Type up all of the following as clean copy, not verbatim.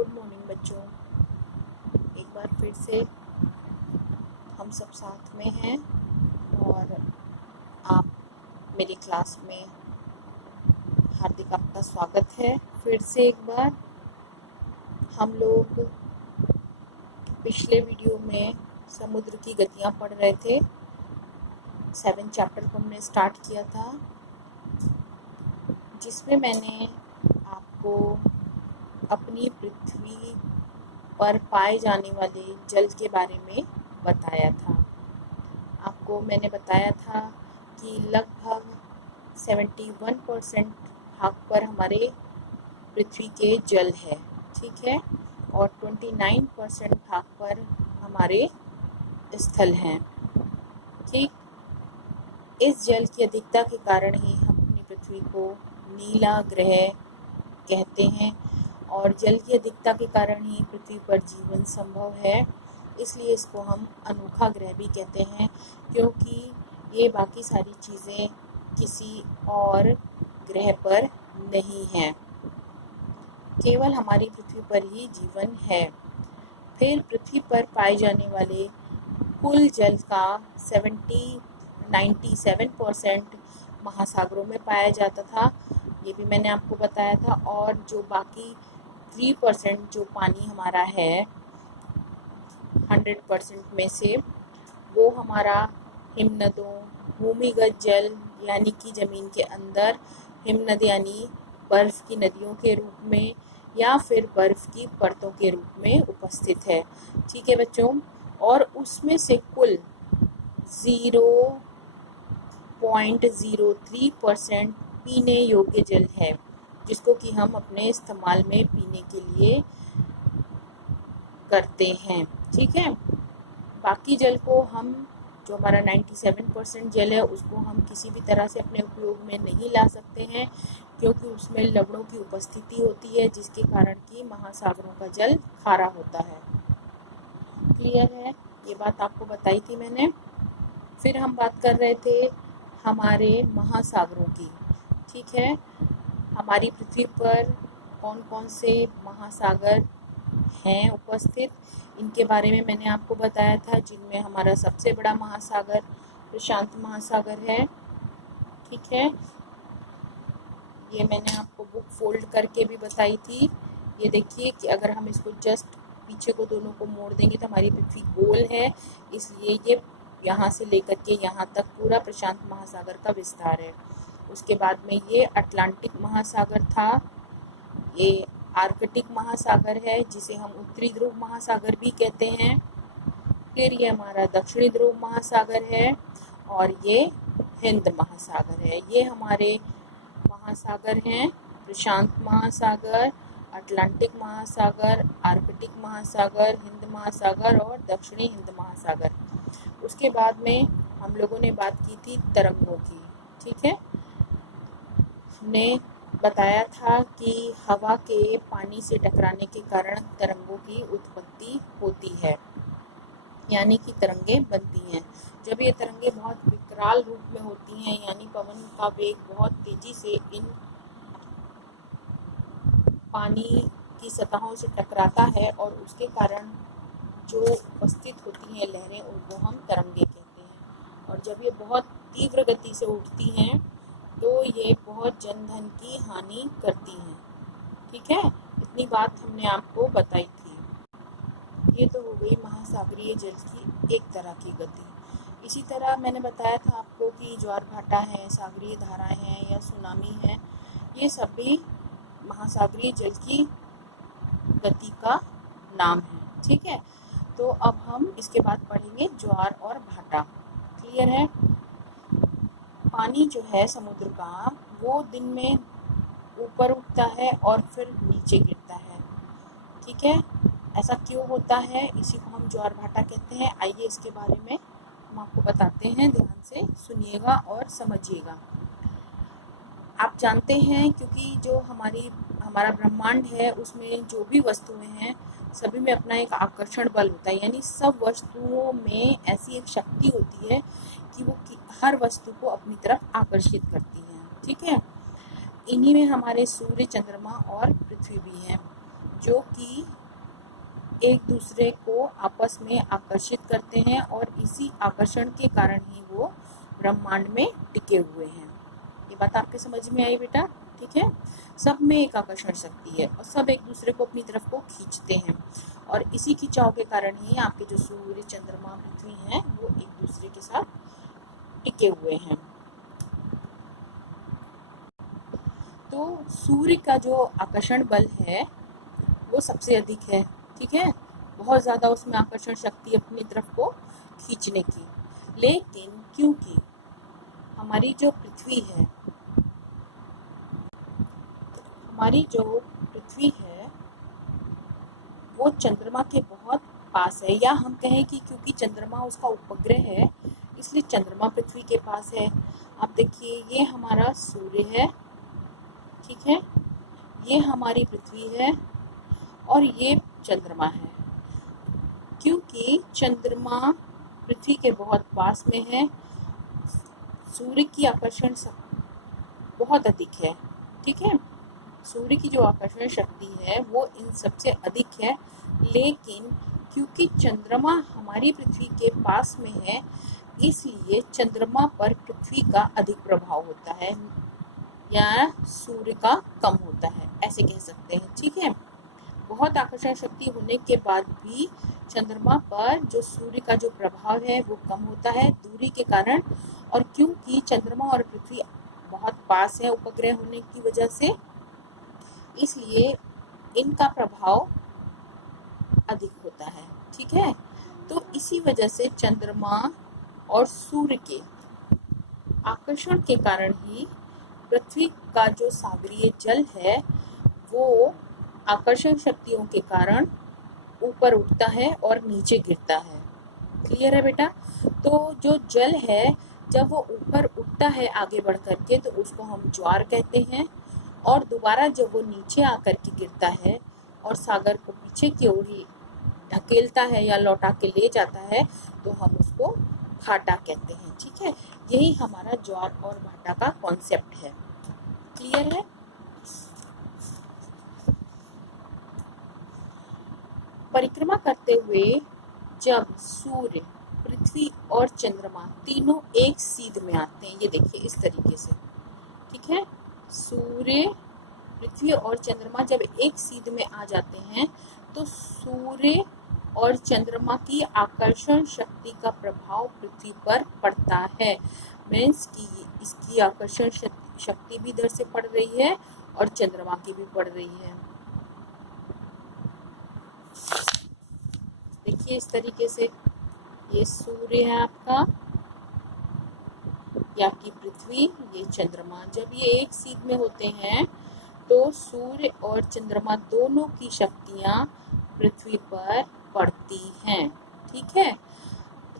Good morning बच्चों। एक बार फिर से हम सब साथ में हैं और आप मेरी क्लास में हार्दिक आपका स्वागत है। फिर से एक बार हम लोग पिछले वीडियो में समुद्र की गतियाँ पढ़ रहे थे। 7 चैप्टर को हमने स्टार्ट किया था, जिसमें मैंने आपको अपनी पृथ्वी पर पाए जाने वाले जल के बारे में बताया था। आपको मैंने बताया था कि लगभग 71% भाग पर हमारे पृथ्वी के जल है, ठीक है, और 29% भाग पर हमारे स्थल हैं, ठीक। इस जल की अधिकता के कारण ही हम अपनी पृथ्वी को नीला ग्रह कहते हैं और जल की अधिकता के कारण ही पृथ्वी पर जीवन संभव है। इसलिए इसको हम अनोखा ग्रह भी कहते हैं, क्योंकि ये बाकी सारी चीज़ें किसी और ग्रह पर नहीं हैं, केवल हमारी पृथ्वी पर ही जीवन है। फिर पृथ्वी पर पाए जाने वाले कुल जल का 97% महासागरों में पाया जाता था, ये भी मैंने आपको बताया था। और जो बाकी 3% जो पानी हमारा है 100% में से, वो हमारा हिमनदों, भूमिगत जल यानी कि ज़मीन के अंदर हिमनद यानी बर्फ़ की नदियों के रूप में या फिर बर्फ़ की परतों के रूप में उपस्थित है, ठीक है बच्चों। और उसमें से कुल 0.03% पीने योग्य जल है, जिसको कि हम अपने इस्तेमाल में पीने के लिए करते हैं, ठीक है। बाकी जल को हम, जो हमारा 97% जल है, उसको हम किसी भी तरह से अपने उपयोग में नहीं ला सकते हैं, क्योंकि उसमें लवणों की उपस्थिति होती है, जिसके कारण कि महासागरों का जल खारा होता है। क्लियर है, ये बात आपको बताई थी मैंने। फिर हम बात कर रहे थे हमारे महासागरों की, ठीक है। हमारी पृथ्वी पर कौन कौन से महासागर हैं उपस्थित, इनके बारे में मैंने आपको बताया था, जिनमें हमारा सबसे बड़ा महासागर प्रशांत महासागर है, ठीक है। ये मैंने आपको बुक फोल्ड करके भी बताई थी। ये देखिए कि अगर हम इसको जस्ट पीछे को दोनों को मोड़ देंगे तो हमारी पृथ्वी गोल है, इसलिए ये यहाँ से लेकर के यहाँ तक पूरा प्रशांत महासागर का विस्तार है। उसके बाद में ये अटलांटिक महासागर था, ये आर्कटिक महासागर है, जिसे हम उत्तरी ध्रुव महासागर भी कहते हैं। फिर ये हमारा दक्षिणी ध्रुव महासागर है और ये हिंद महासागर है। ये हमारे महासागर हैं, प्रशांत महासागर, अटलांटिक महासागर, आर्कटिक महासागर, हिंद महासागर और दक्षिणी हिंद महासागर। उसके बाद में हम लोगों ने बात की थी तरंगों की, ठीक है। हमने बताया था कि हवा के पानी से टकराने के कारण तरंगों की उत्पत्ति होती है, यानी कि तरंगें बनती हैं। जब ये तरंगें बहुत विकराल रूप में होती हैं, यानी पवन का वेग बहुत तेजी से इन पानी की सतहों से टकराता है और उसके कारण जो उपस्थित होती हैं लहरें, उनको हम तरंगें कहते हैं। और जब ये बहुत तीव्र गति से उठती हैं तो ये बहुत जनधन की हानि करती हैं, ठीक है। इतनी बात हमने आपको बताई थी। ये तो हो गई महासागरीय जल की एक तरह की गति। इसी तरह मैंने बताया था आपको कि ज्वार भाटा है, सागरीय धाराएं हैं या सुनामी है, ये सभी महासागरीय जल की गति का नाम है, ठीक है। तो अब हम इसके बाद पढ़ेंगे ज्वार और भाटा। क्लियर है। पानी जो है समुद्र का, वो दिन में ऊपर उठता है और फिर नीचे गिरता है, ठीक है। ऐसा क्यों होता है, इसी को हम ज्वार भाटा कहते हैं। आइए इसके बारे में हम आपको बताते हैं, ध्यान से सुनिएगा और समझिएगा। आप जानते हैं, क्योंकि जो हमारा ब्रह्मांड है, उसमें जो भी वस्तुएं हैं सभी में अपना एक आकर्षण बल होता है, यानी सब वस्तुओं में ऐसी एक शक्ति होती है कि वो हर वस्तु को अपनी तरफ आकर्षित करती है, ठीक है। इन्हीं में हमारे सूर्य, चंद्रमा और पृथ्वी भी हैं। जो कि एक दूसरे को आपस में आकर्षित करते हैं और इसी आकर्षण के कारण ही वो ब्रह्मांड में टिके हुए हैं। ये बात आपके समझ में आई बेटा? ठीक है, सब में एक आकर्षण शक्ति है और सब एक दूसरे को अपनी तरफ को खींचते हैं और इसी खिंचाव के कारण ही आपके जो सूर्य, चंद्रमा, पृथ्वी हैं वो एक दूसरे के साथ टिके हुए हैं। तो सूर्य का जो आकर्षण बल है वो सबसे अधिक है। ठीक है, बहुत ज़्यादा उसमें आकर्षण शक्ति अपनी तरफ को खींचने की। लेकिन क्योंकि हमारी जो पृथ्वी है वो चंद्रमा के बहुत पास है, या हम कहें कि क्योंकि चंद्रमा उसका उपग्रह है इसलिए चंद्रमा पृथ्वी के पास है। आप देखिए, ये हमारा सूर्य है, ठीक है, ये हमारी पृथ्वी है और ये चंद्रमा है। क्योंकि चंद्रमा पृथ्वी के बहुत पास में है, सूर्य की आकर्षण बहुत अधिक है। ठीक है, सूर्य की जो आकर्षण शक्ति है वो इन सबसे अधिक है, लेकिन क्योंकि चंद्रमा हमारी पृथ्वी के पास में है इसलिए चंद्रमा पर पृथ्वी का अधिक प्रभाव होता है या सूर्य का कम होता है, ऐसे कह सकते हैं। ठीक है, बहुत आकर्षण शक्ति होने के बाद भी चंद्रमा पर जो सूर्य का जो प्रभाव है वो कम होता है दूरी के कारण, और क्योंकि चंद्रमा और पृथ्वी बहुत पास है उपग्रह होने की वजह से, इसलिए इनका प्रभाव अधिक होता है। ठीक है, तो इसी वजह से चंद्रमा और सूर्य के आकर्षण के कारण ही पृथ्वी का जो सागरीय जल है वो आकर्षण शक्तियों के कारण ऊपर उठता है और नीचे गिरता है। क्लियर है बेटा? तो जो जल है जब वो ऊपर उठता है आगे बढ़ करके तो उसको हम ज्वार कहते हैं, और दोबारा जब वो नीचे आकर के गिरता है और सागर को पीछे की ओर ढकेलता है या लौटा के ले जाता है तो हम उसको भाटा कहते हैं। ठीक है, यही हमारा ज्वार और भाटा का कॉन्सेप्ट है। क्लियर है? परिक्रमा करते हुए जब सूर्य, पृथ्वी और चंद्रमा तीनों एक सीध में आते हैं, ये देखिए इस तरीके से। ठीक है, सूर्य, पृथ्वी और चंद्रमा जब एक सीध में आ जाते हैं तो सूर्य और चंद्रमा की आकर्षण शक्ति का प्रभाव पृथ्वी पर पड़ता है। मीन्स कि इसकी आकर्षण शक्ति भी इधर से पड़ रही है और चंद्रमा की भी पड़ रही है। देखिए इस तरीके से, ये सूर्य है आपका, या कि पृथ्वी, ये चंद्रमा। जब ये एक सीध में होते हैं तो सूर्य और चंद्रमा दोनों की शक्तियां पृथ्वी पर पड़ती हैं। ठीक है,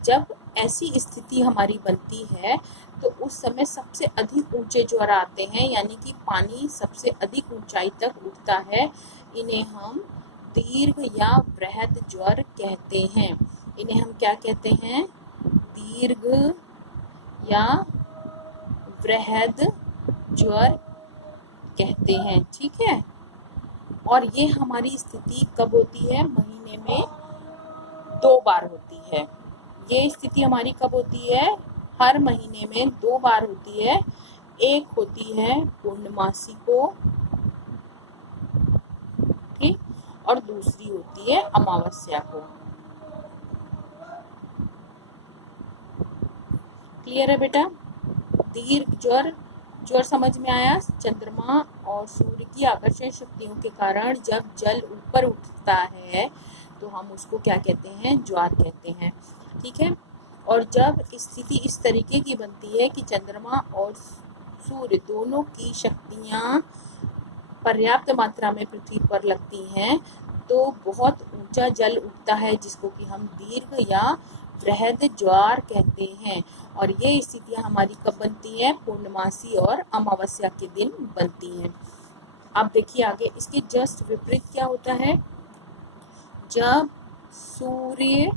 जब ऐसी स्थिति हमारी बनती है तो उस समय सबसे अधिक ऊंचे ज्वार आते हैं, यानी कि पानी सबसे अधिक ऊंचाई तक उठता है। इन्हें हम दीर्घ या वृहद ज्वार कहते हैं। इन्हें हम क्या कहते हैं? दीर्घ या वृहद ज्वार कहते हैं। ठीक है, और ये हमारी स्थिति कब होती है? महीने में 2 बार होती है। ये स्थिति हमारी कब होती है? हर महीने में 2 बार होती है। एक होती है पूर्णमासी को, ठीक, और दूसरी होती है अमावस्या को। क्लियर है बेटा? दीर्घ ज्वार, ज्वार समझ में आया? चंद्रमा और सूर्य की आकर्षण शक्तियों के कारण जब जल ऊपर उठता है तो हम उसको क्या कहते हैं? ज्वार कहते हैं। ठीक है, और जब स्थिति इस तरीके की बनती है कि चंद्रमा और सूर्य दोनों की शक्तियां पर्याप्त मात्रा में पृथ्वी पर लगती हैं तो बहुत ऊंचा जल उठता है, जिसको कि हम दीर्घ या वृहद ज्वार कहते हैं। और ये स्थितियां हमारी कब बनती हैं? पूर्णमासी और अमावस्या के दिन बनती हैं। अब देखिए आगे, इसके जस्ट विपरीत क्या होता है? जब सूर्य,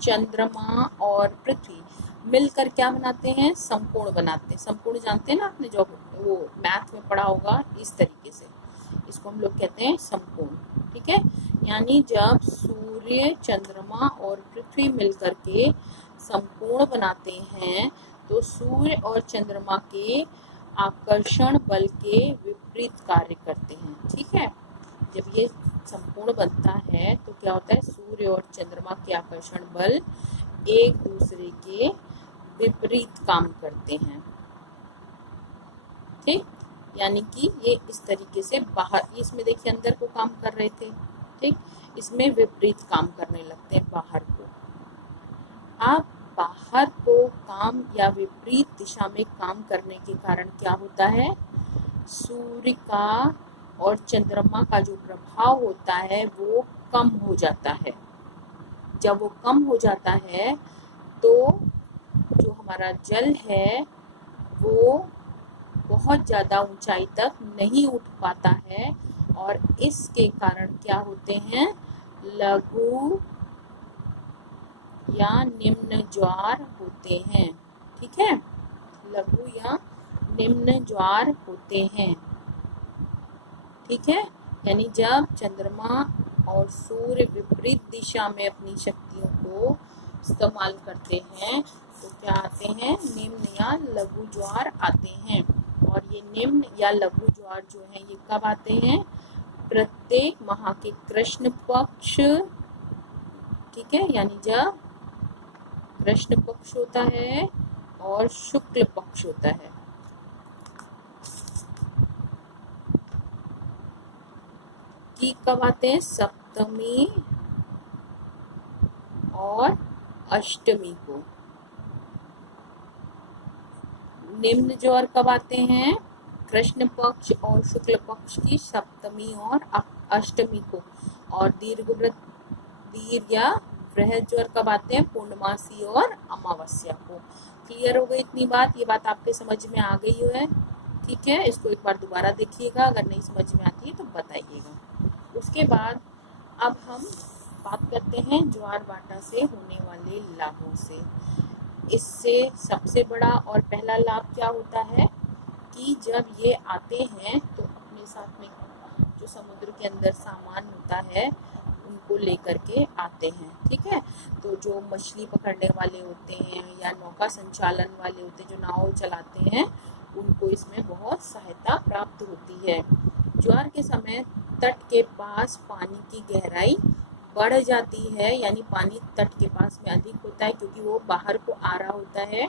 चंद्रमा और पृथ्वी मिलकर क्या बनाते हैं? समकोण बनाते हैं। समकोण जानते हैं ना आपने, जो वो मैथ में पढ़ा होगा, इस तरीके से। इसको हम लोग कहते हैं संपूर्ण। ठीक है, यानी जब सूर्य, चंद्रमा और पृथ्वी मिलकर के संपूर्ण बनाते हैं तो सूर्य और चंद्रमा के आकर्षण बल के विपरीत कार्य करते हैं। ठीक है, जब ये संपूर्ण बनता है तो क्या होता है, सूर्य और चंद्रमा के आकर्षण बल एक दूसरे के विपरीत काम करते हैं। ठीक, यानी कि ये इस तरीके से बाहर, इसमें देखिए अंदर को काम कर रहे थे, ठीक, इसमें विपरीत काम करने लगते हैं बाहर को। आप बाहर को काम या विपरीत दिशा में काम करने के कारण क्या होता है, सूर्य का और चंद्रमा का जो प्रभाव होता है वो कम हो जाता है। जब वो कम हो जाता है तो जो हमारा जल है वो बहुत ज़्यादा ऊंचाई तक नहीं उठ पाता है और इसके कारण क्या होते हैं, लघु या निम्न ज्वार होते हैं। ठीक है, लघु या निम्न ज्वार होते हैं। ठीक है, यानी जब चंद्रमा और सूर्य विपरीत दिशा में अपनी शक्तियों को इस्तेमाल करते हैं तो क्या आते हैं, निम्न या लघु ज्वार आते हैं। और ये निम्न या लघु ज्वार जो है ये कब आते हैं, प्रत्येक माह के कृष्ण पक्ष। ठीक है, यानी जब कृष्ण पक्ष होता है और शुक्ल पक्ष होता है। कि कब आते हैं, सप्तमी और अष्टमी को। निम्न ज्वार कब आते हैं, कृष्ण पक्ष और शुक्ल पक्ष की सप्तमी और अष्टमी को। और दीर्घ या बृहद ज्वार कब आते हैं, पूर्णमासी और अमावस्या को। क्लियर हो गई इतनी बात, ये बात आपके समझ में आ गई है। ठीक है, इसको एक बार दोबारा देखिएगा, अगर नहीं समझ में आती है तो बताइएगा। उसके बाद अब हम बात करते हैं ज्वार भाटा से होने वाले लाभों से। इससे सबसे बड़ा और पहला लाभ क्या होता है कि जब ये आते हैं तो अपने साथ में जो समुद्र के अंदर सामान होता है उनको लेकर के आते हैं। ठीक है, तो जो मछली पकड़ने वाले होते हैं या नौका संचालन वाले होते हैं, जो नाव चलाते हैं, उनको इसमें बहुत सहायता प्राप्त होती है। ज्वार के समय तट के पास पानी की गहराई बढ़ जाती है, यानी पानी तट के पास में अधिक होता है क्योंकि वो बाहर को आ रहा होता है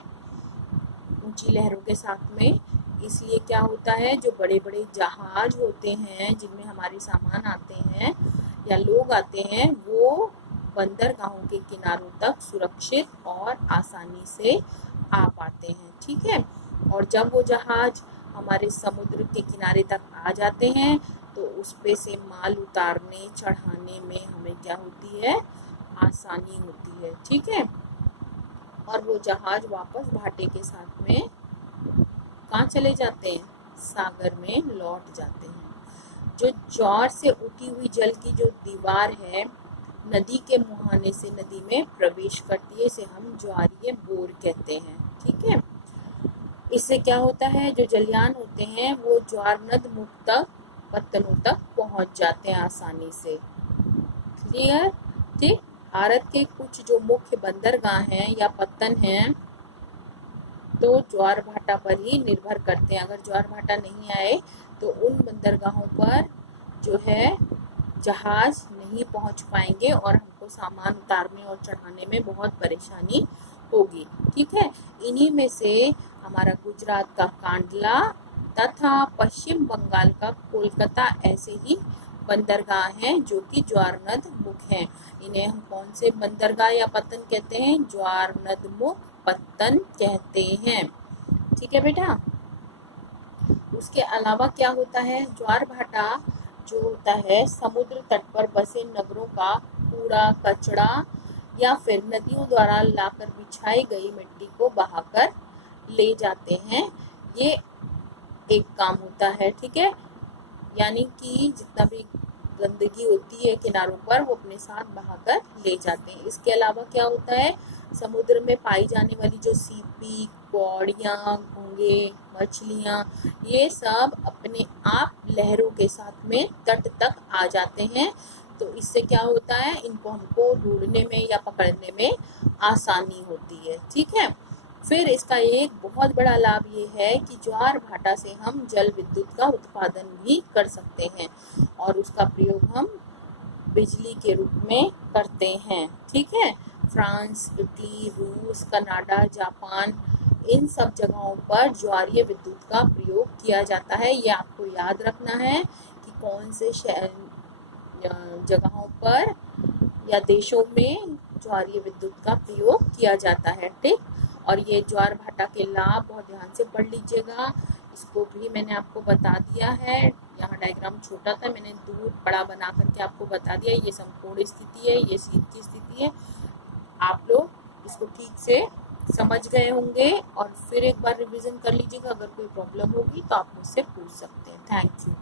ऊंची लहरों के साथ में। इसलिए क्या होता है, जो बड़े बड़े जहाज होते हैं जिनमें हमारे सामान आते हैं या लोग आते हैं, वो बंदरगाहों के किनारों तक सुरक्षित और आसानी से आ पाते हैं। ठीक है, और जब वो जहाज हमारे समुद्र के किनारे तक आ जाते हैं तो उस पे से माल उतारने चढ़ाने में हमें क्या होती है, आसानी होती है। ठीक है, और वो जहाज वापस भाटे के साथ में कहाँ चले जाते हैं, सागर में लौट जाते हैं। जो ज्वार से उठी हुई जल की जो दीवार है नदी के मुहाने से नदी में प्रवेश करती है, इसे हम ज्वारीय बोर कहते हैं। ठीक है, इससे क्या होता है, जो जलयान होते हैं वो ज्वार नद मुख तक, पत्तनों तक पहुंच जाते हैं आसानी से। क्लियर। ठीक, भारत के कुछ जो मुख्य बंदरगाह हैं या पत्तन हैं तो ज्वार भाटा पर ही निर्भर करते हैं। अगर ज्वार भाटा नहीं आए तो उन बंदरगाहों पर जो है जहाज नहीं पहुंच पाएंगे और हमको सामान उतारने और चढ़ाने में बहुत परेशानी होगी। ठीक है, इन्हीं में से हमारा गुजरात का कांडला तथा पश्चिम बंगाल का कोलकाता ऐसे ही बंदरगाह हैं जो कि ज्वार नद मुख हैं। इन्हें हम कौन से बंदरगाह या पत्तन कहते हैं, ज्वार नद मुख पत्तन कहते हैं। ठीक है बेटा। उसके अलावा क्या होता है, ज्वार भाटा जो होता है समुद्र तट पर बसे नगरों का कूड़ा कचरा या फिर नदियों द्वारा लाकर बिछाई गई मिट्टी को बहाकर ले जाते हैं। ये एक काम होता है। ठीक है, यानी कि जितना भी गंदगी होती है किनारों पर वो अपने साथ बहाकर ले जाते हैं। इसके अलावा क्या होता है, समुद्र में पाई जाने वाली जो सीपी, कौड़ियाँ, घोंगे, मछलियाँ, ये सब अपने आप लहरों के साथ में तट तक आ जाते हैं। तो इससे क्या होता है, इनको हमको ढूंढने में या पकड़ने में आसानी होती है। ठीक है। फिर इसका एक बहुत बड़ा लाभ ये है कि ज्वार भाटा से हम जल विद्युत का उत्पादन भी कर सकते हैं और उसका प्रयोग हम बिजली के रूप में करते हैं। ठीक है। फ्रांस, इटली, रूस, कनाडा, जापान, इन सब जगहों पर ज्वारीय विद्युत का प्रयोग किया जाता है। ये आपको याद रखना है कि कौन से जगहों पर या देशों में ज्वारीय विद्युत का प्रयोग किया जाता है। ठीक। और ये ज्वार भाटा के लाभ बहुत ध्यान से पढ़ लीजिएगा, इसको भी मैंने आपको बता दिया है। यहाँ डायग्राम छोटा था, मैंने दूर बड़ा बना करके आपको बता दिया। ये समकोण स्थिति है, ये सीधी स्थिति है। आप लोग इसको ठीक से समझ गए होंगे और फिर एक बार रिवीजन कर लीजिएगा। अगर कोई प्रॉब्लम होगी तो आप मुझसे पूछ सकते हैं। Thank you.